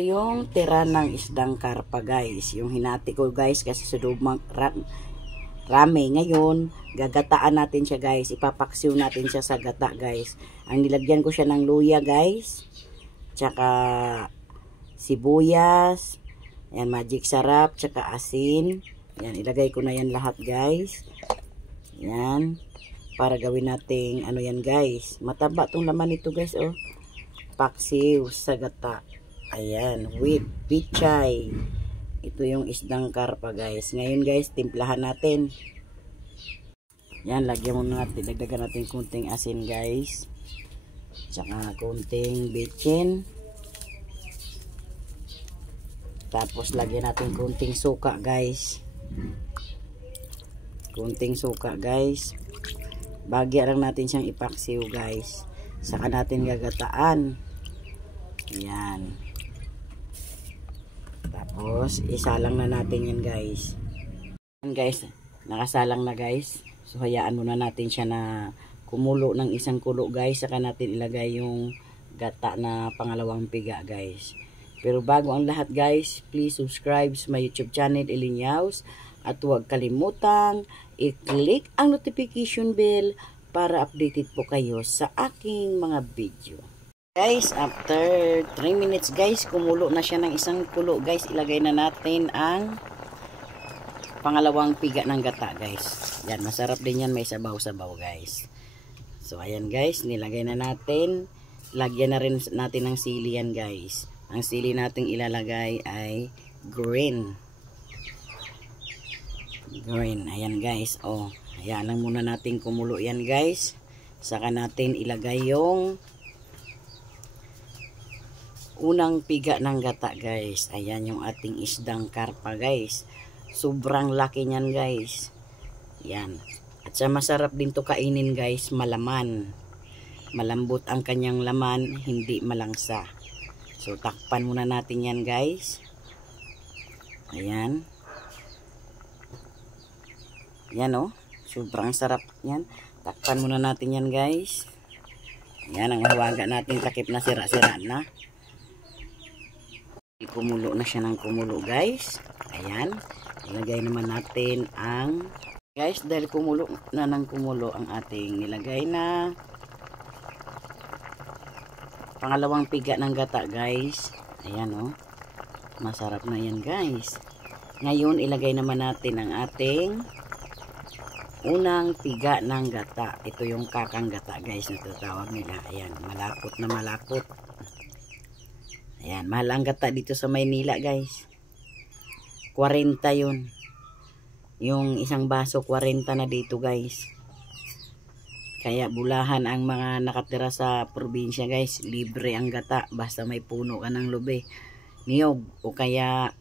Ito yung tira ng isdang karpa guys. Yung hinati ko guys kasi sa rami. Ngayon, gagataan natin siya guys. Ipapaksiw natin siya sa gata guys. Ang nilagyan ko siya ng luya guys. Tsaka sibuyas. Yan, magic sarap. Tsaka asin. Yan, ilagay ko na yan lahat guys. Yan. Para gawin nating ano yan guys. Mataba tong laman nito guys oh. Paksiw sa gata. Ayan, with pichay. Ito yung isdang karpa guys. Ngayon guys, timplahan natin. Yan, lagyan muna natin. Dagdagan natin kunting asin guys. Tsaka kunting bitchin. Tapos lagyan natin kunting suka guys. Kunting suka guys. Bagya lang natin siyang ipaksiw guys. Saka natin gagataan. Ayan. Tapos, isalang na natin yan guys. Yan guys, nakasalang na guys. So, hayaan muna natin siya na kumulo ng isang kulo guys. Saka natin ilagay yung gata na pangalawang piga guys. Pero bago ang lahat guys, please subscribe sa my YouTube channel, Ilinyaws. At huwag kalimutang i-click ang notification bell para updated po kayo sa aking mga video. Guys, after 3 minutes guys, kumulo na siya ng isang kulo guys. Ilagay na natin ang pangalawang piga ng gata guys. Yan, masarap din yan, may sabaw-sabaw guys. So ayan guys, nilagay na natin. Lagyan na rin natin ng sili yan guys. Ang sili nating ilalagay ay green. Green, ayan guys. Oh, ayan lang muna natin kumulo yan guys. Saka natin ilagay yung unang piga ng gata guys. Ayan yung ating isdang karpa guys. Sobrang laki niyan guys. Yan. At sa masarap din to kainin guys. Malaman. Malambot ang kanyang laman. Hindi malangsa. So takpan muna natin yan guys. Ayan. Yan oh. Sobrang sarap yan. Takpan muna natin yan guys. Yan ang hawaga natin. Takip na sira-sira na. Kumulo na siya ng kumulo guys. Ayan. Ilagay naman natin ang guys, dahil kumulo na ng kumulo ang ating nilagay na pangalawang piga ng gata guys. Ayan oh. Masarap na yan guys. Ngayon ilagay naman natin ang ating unang piga ng gata. Ito yung kakang gata guys na tatawag nila. Ayan, malapot na malapot. Ayan, mahal ang gata dito sa Maynila guys. 40 yun. Yung isang baso 40 na dito guys. Kaya bulahan ang mga nakatira sa probinsya guys. Libre ang gata basta may puno ka ng lube, niyog, o kaya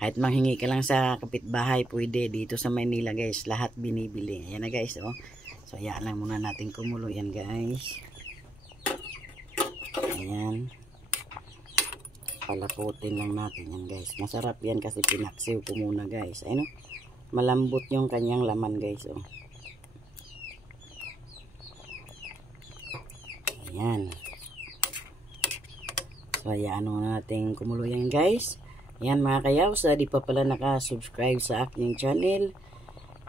kahit manghingi ka lang sa kapitbahay, pwede dito sa Maynila guys. Lahat binibili. Ayan na guys oh. So ayan lang muna natin kumulo yan guys. Ayan. Palaputin lang natin yan guys. Masarap yan kasi pinaksiw ko muna guys. Ayun oh. Malambot yung kanyang laman guys oh. Ayan. So ayan muna natin kumulo yan guys. Ayan mga kayaw, sa di pa pala naka-subscribe sa aking channel,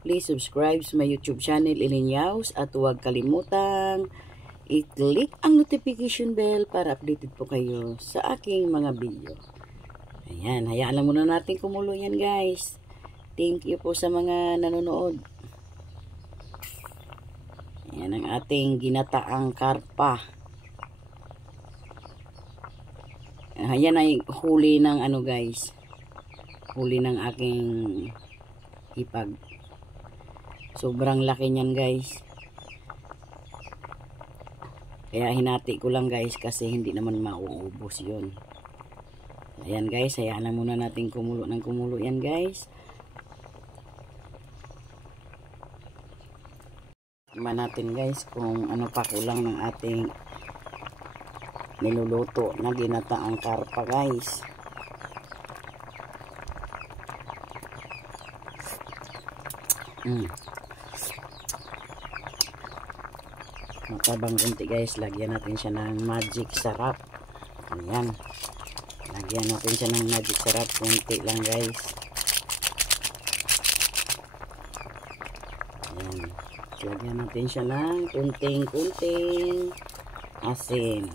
please subscribe sa my YouTube channel, Ilinyaws. At huwag kalimutang i-click ang notification bell para updated po kayo sa aking mga video. Ayan, hayaan lang muna natin kumulo yan guys. Thank you po sa mga nanonood. Ayan ang ating ginataang karpa. Ayan ay huli ng ano guys. Huli ng aking ipag. Sobrang laki niyan guys. Kaya hinati ko lang guys kasi hindi naman mauubos yun. Ayan guys, hayaan lang muna natin kumulo ng kumulo yan guys. Tingnan natin guys kung ano pa kulang ng ating niluluto na ginataang karpa guys. Matabang kunti guys, lagyan natin siya ng magic sarap. Ayan. Lagyan natin siya ng magic sarap. Kunti lang guys. Ayan. Lagyan natin siya ng kunting asin.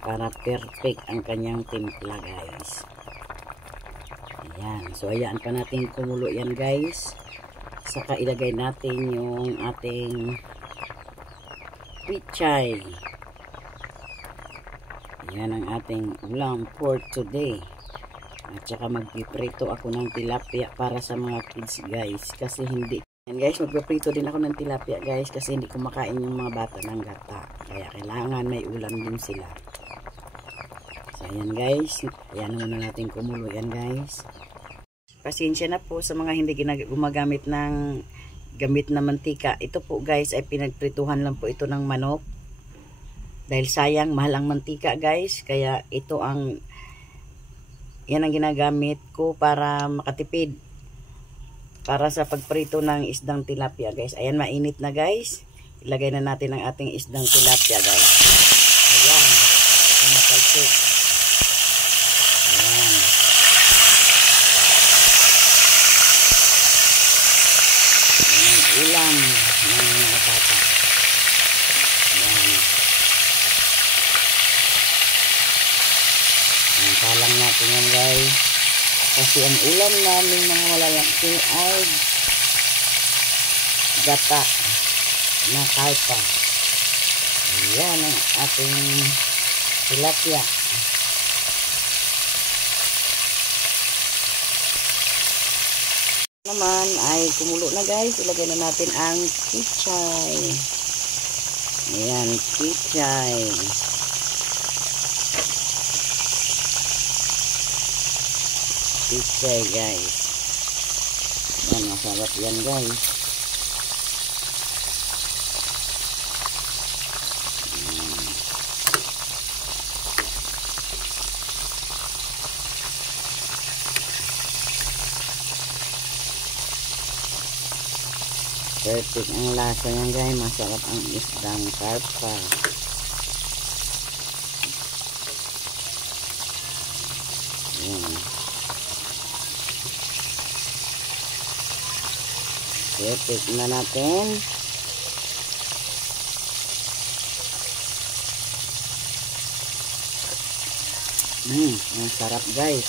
Para perfect ang kanyang timpla guys. Ayan. So hayaan pa natin kumulo yan guys. Saka ilagay natin yung ating pichay. Yan ang ating ulam for today. At saka magpiprito ako ng tilapia para sa mga kids guys. Kasi hindi. Yan guys, magpiprito din ako ng tilapia guys. Kasi hindi kumakain yung mga bata ng gata. Kaya kailangan may ulam din sila. So ayan guys. Ayan muna natin kumulo yan guys. Pasensya na po sa mga hindi gumagamit ng gamit na mantika. Ito po guys ay pinagprituhan lang po ito ng manok. Dahil sayang, mahal ang mantika guys. Kaya ito yan ang ginagamit ko para makatipid. Para sa pagprito ng isdang tilapia guys. Ayan, mainit na guys. Ilagay na natin ang ating isdang tilapia guys. Ayan. Tumatalsik. Ayan. Ayan, ulam ng mga bata. Ayan. Salang natin yan guys. Kasi ang ulam namin mga malalaki ay gata na karpa. Ayan ang ating tilapia. Naman ay kumulo na guys. Ilagay na natin ang pichay. Ayan, pichay. Pichay guys. Yan, masarap yan guys. Perfect ang lasa yan guys. Masarap ang isdang karpa. Yan. Perfect na natin. Ang sarap guys.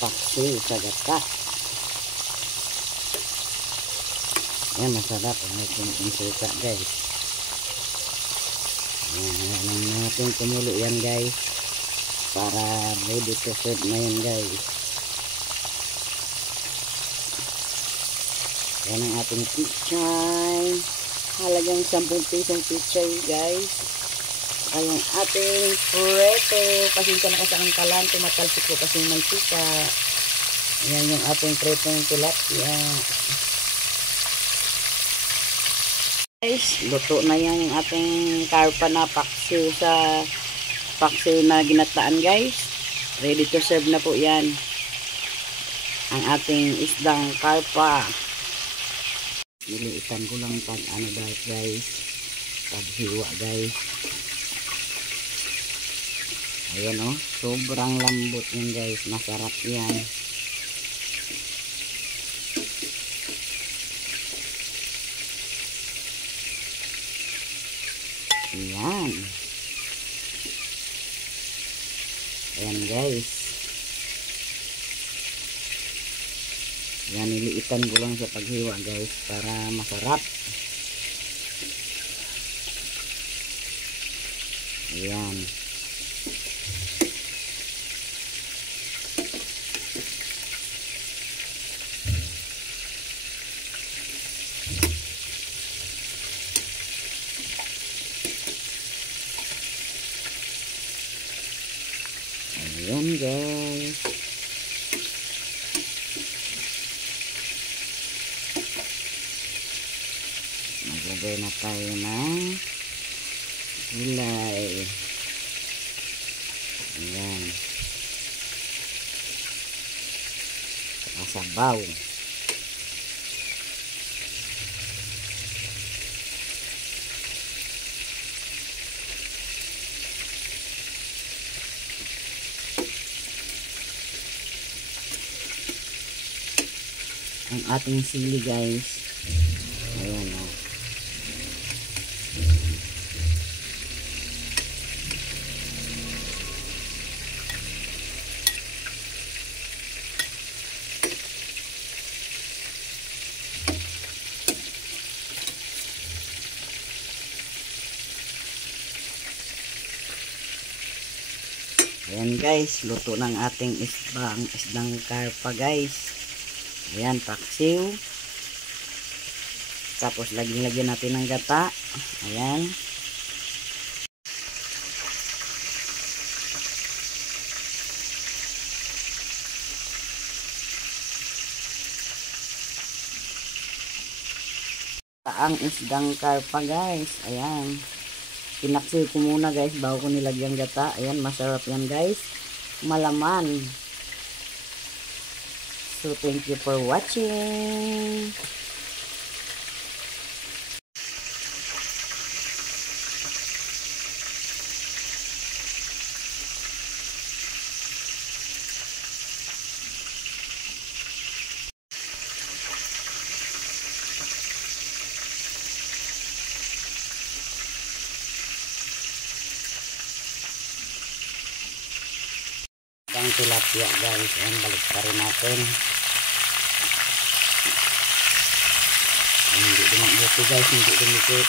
Paksi sa gata. Yan, masarap. Ang suka guys. Yan natin kumulo yan guys. Para ready to serve na yan guys. Yan ang ating pichay. Halagang 10 pisong pichay guys. Ay ang ating preto. Pasensya na kasi ang kalan. Tumatalsik ko kasi mantika. Yan yung ating pretong tilapia. Guys, luto na yan yung ating karpa na paksiw na ginataan guys. Ready to serve na po yan. Ang ating isdang karpa. Niliitan ko lang pag guys. Paghiwa guys. Ayan o. Sobrang lambot yan guys. Masarap yan. Ayan. Ayan guys. Ayan, niliitan ko lang sa paghiwa guys para masarap. Ayan. Ayan guys. Maglagay na tayo ng gulay. Ayan. Sabaw. ang ating sili guys. Ayan o. Ayan guys, luto ng ating isdang karpa guys. Ayan, paksiw. Tapos lagyan natin ng gata. Ayan. Ang isdang karpa guys. Ayan. Pinaksiw ko muna guys bago ko nilagyan gata. Ayan, masarap yan guys. Malaman. So, thank you for watching. Ang tilapia guys, ayan, balik pa rin natin. Hindi dumikit guys, hindi dumikit.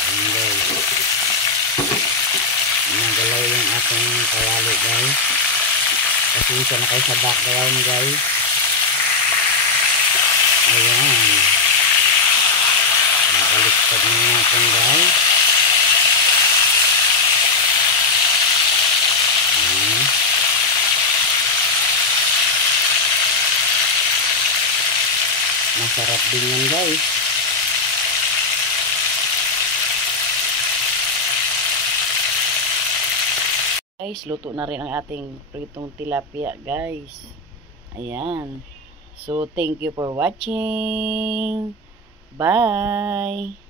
Ayan guys. Nagalaw yung ating kawali guys. Pasensya na kayo sa background guys. Ayan. Nakaliktad na natin guys. Ayan. Masarap din yan guys. Guys, luto na rin ang ating pritong tilapia guys. Ayan. So, thank you for watching. Bye!